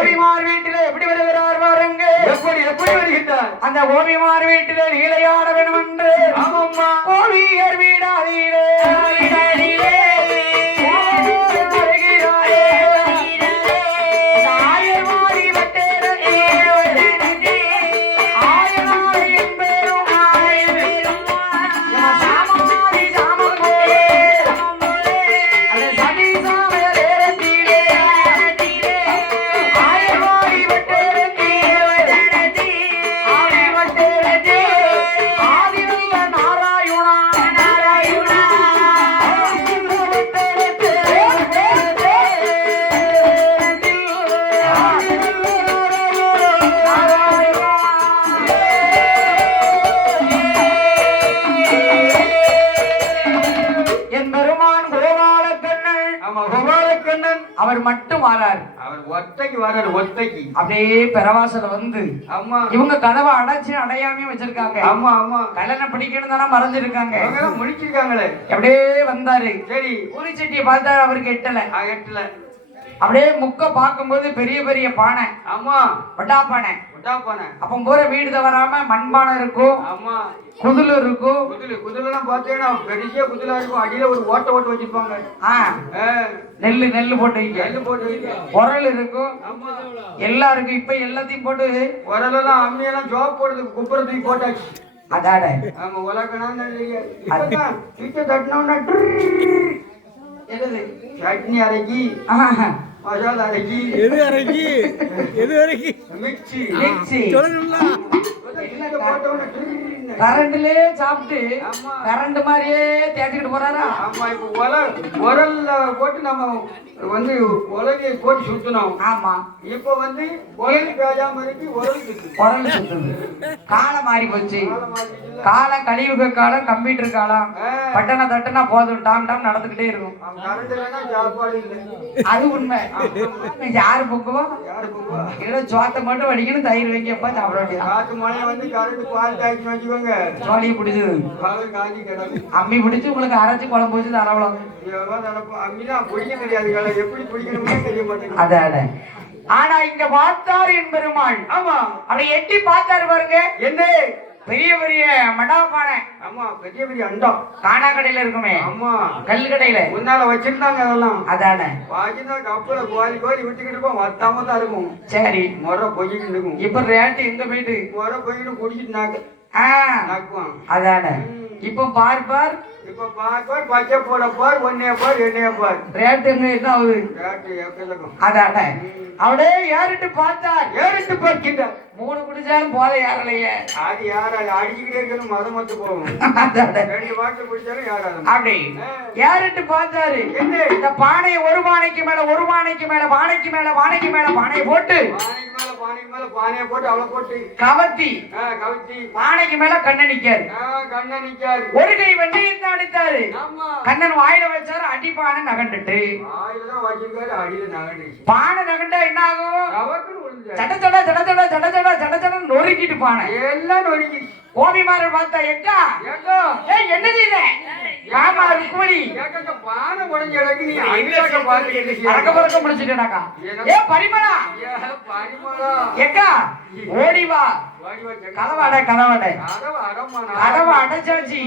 கோபிமார் வீட்டிலே எப்படி வருகிறார் பாருங்க. எப்படி எப்படி வருகின்றார்? அந்த கோபிமார் வீட்டிலே நீலையாட வேணும் என்று ஆமாம்மா கோபியர் வீடாதீரே அவர் மட்டும் வராரு. அவர் ஒத்தைக்கு வராரு. ஒத்தைக்கு அப்படியே பெறவாசல வந்து ஆமா இவங்க கதவை அடைச்சு அடையாமே வச்சிருக்காங்க. ஆமா ஆமா கல்லணை பிடிக்கணும் தானே மறைஞ்சிருக்காங்க. முடிச்சிருக்காங்களே. அப்படியே வந்தாரு. சரி பூரி சட்டியை பார்த்தாரு. அவருக்கு எட்டல. எட்டல. அப்படியே முக்க பார்க்கும்போது பெரிய பெரிய பானை. ஆமா வட்டா பானை. வட்டா பானை. அப்ப போற வீடு தவறாம மண்பானை இருக்கும். ஆமா குதுல இருக்கும். குதுலாம் பாத்தீங்கன்னா பெரிய குதுலா இருக்கும். அடியில ஒரு ஓட்ட ஓட்ட வச்சிருப்பாங்க. நெல்லு நெல்லு போட்டு நெல்லு போட்டு உரல் இருக்கும். எல்லாருக்கும் இப்ப எல்லாத்தையும் போட்டு உரலெல்லாம் அம்மியெல்லாம் ஜோப் போடுறது குப்புற தூக்கி போட்டாச்சு. அதாட ஆமா உலகனா தட்டினோம்னா சட்னி அரைக்கி மசாலா அரைக்கி எது அரைக்கி எது அரைக்கி மிக்சி மிக்சி கரண்ட்லே சாப்பிட்டு கரண்ட் மாதிரியே தேடிக்கிட்டு போறாரா. ஆமா இப்ப உரல்ல போட்டு நம்ம வந்து உலகையை போட்டு சுத்தணும். ஆமா இப்ப வந்து உரல் பேஜாம இருக்கு. உரல் சுத்துது. காலம் மாறி போச்சு. காலம் கழிவுக காலம் கம்ப்யூட்டர் காலம். பட்டனை தட்டுனா போதும் டாம் டாம் நடந்துகிட்டே இருக்கும். அது உண்மை. யாரு புக்குவா ஏதோ சோத்தை மட்டும் வடிக்கணும். தயிர் வைக்கப்பா சாப்பிட சோழியை பிடிச்சது அம்மி பிடிச்சு உங்களுக்கு அரைச்சு குழம்பு வச்சு தரவலாம். அதாட ஆனா இங்க பார்த்தாரு என் பெருமாள். ஆமா அவனை எட்டி பார்த்தாரு பாருங்க. என்ன பெரிய பெரிய மடாபானை. ஆமா பெரிய பெரிய அண்டம் காணா கடையில இருக்குமே. ஆமா கல்லு கடையில முன்னால வச்சிருந்தாங்க. அதெல்லாம் அதான வாங்கினா கப்பல கோலி கோலி விட்டுக்கிட்டு இருப்போம். வத்தாம தான் இருக்கும். சரி முறை பொய்கிட்டு இருக்கும். இப்ப ரேட்டு எங்க போயிட்டு முறை போயிட்டு குடிச்சிட்டு நாக்குவான். அதான இப்ப பார் பார். இப்ப பார் பச்சை போட பார். ஒன்னே பார் என்னைய பார். ரேட்டு எங்க என்ன ஆகுது? ரேட்டு அதான அவனே ஏறிட்டு பார்த்தார். ஏறிட்டு பார்க்கின்றார். 3 குடிச்சாலும் போத ஏறலையே. அது யாரால அடிச்சுக்கிட்டே இருக்கணும். மதம் மத்து போகும். 2 பாட்டில் குடிச்சாலும் யாராலும் அப்படி ஏறிட்டு பார்த்தாரு. என்ன இந்த பானையை ஒரு பானைக்கு மேல ஒரு பானைக்கு மேல பானைக்கு மேல பானைக்கு மேல பானையை போட்டு பானைக்கு மேல பானையை போட்டு அவளை போட்டு கவத்தி பானைக்கு மேல கண்ணனிக்காரு. கண்ணனிக்காரு ஒரு கை வெண்ணையை தான் அடித்தாரு. கண்ணன் வாயில வச்சாரு. அடி பானை நகண்டுட்டு பானை நகண்டா என்ன ஆகும்? சட சட சட சட சட சட சட சட நொறுக்கிட்டு பானை எல்லாம் நொறுக்கி. கோபிமாரன் பார்த்தா எக்கா என்ன செய்த? ஆமா ருக்மணி பானை உடஞ்ச இடக்கு நீ அங்க பாத்து பறக்க பறக்க முடிச்சிட்டேனாக்கா. பரிமளா எக்கா ஓடி வா. கதவாட கதவாட கதவை அடைச்சாச்சு.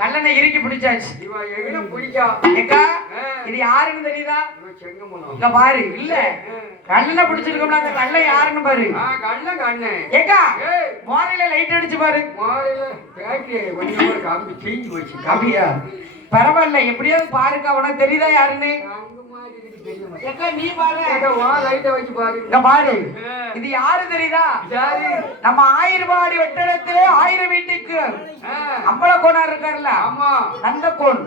கல்லனை இறுக்கி பிடிச்சாச்சு. எக்கா இது யாருன்னு தெரியுதா? இங்க பாரு. இல்ல கல்ல பிடிச்சிருக்கோம்ல அந்த கல்ல யாருன்னு பாரு. ஏக்கா மோரையில லைட் அடிச்சு பாரு. பரவாயில்ல எப்படியாவது பாருக்கா. உனக்கு தெரியுதா யாருன்னு? நீ பாரு. இது யாரு தெரியுதா? நம்ம ஆயிரபாடி வெட்டடத்திலே 1000 வீட்டுக்கு அம்பல கோனார் இருக்காருல்ல. நந்தகோன்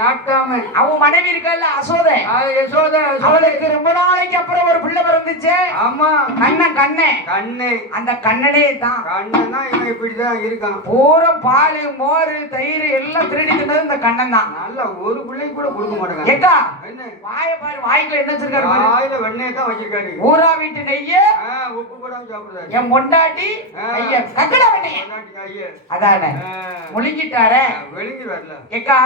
நாட்டாம அவன் மனைவி இருக்காருல்ல அசோதை. அவளுக்கு ரொம்ப நாளைக்கு அப்புறம் ஒரு பிள்ளை பிறந்துச்சு. கண்ணே அந்த கண்ணனே தான். இப்படிதான் இருக்கான். பூரம் பால் மோர் தயிர் எல்லாம் திருடி தின்னது இந்த கண்ணன் தான். நல்ல ஒரு பிள்ளை கூட கொடுக்க மாட்டாங்க. ஏக்கா வாய பாரு. வாய்க்குள்ள என்ன வச்சிருக்காரு? வாயில வெண்ணெய் தான் வச்சிருக்காரு. ஊரா வீட்டு நெய்ய உப்பு போடாம சாப்பிடுறாரு. என் பொண்டாட்டி ஐயா கக்கட வெண்ணெய் அதானே முழுங்கிட்டாரே. வெளிங்கி வரல. ஏக்கா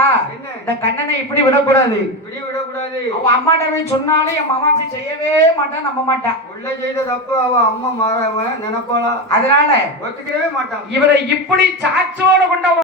இந்த கண்ணனை இப்படி விடக்கூடாது. இப்படி விடக்கூடாது. அவன் அம்மாட்ட போய் சொன்னாலும் என் மாமா அப்படி செய்யவே மாட்டான். நம்ப மாட்டான். மாட்டான். உள்ள செய்த தப்பு அவ அம்மா நினைப்பாளா? அதனால ஒத்துக்கவே மாட்டான். இவரை இப்படி சாட்சியோட கொண்ட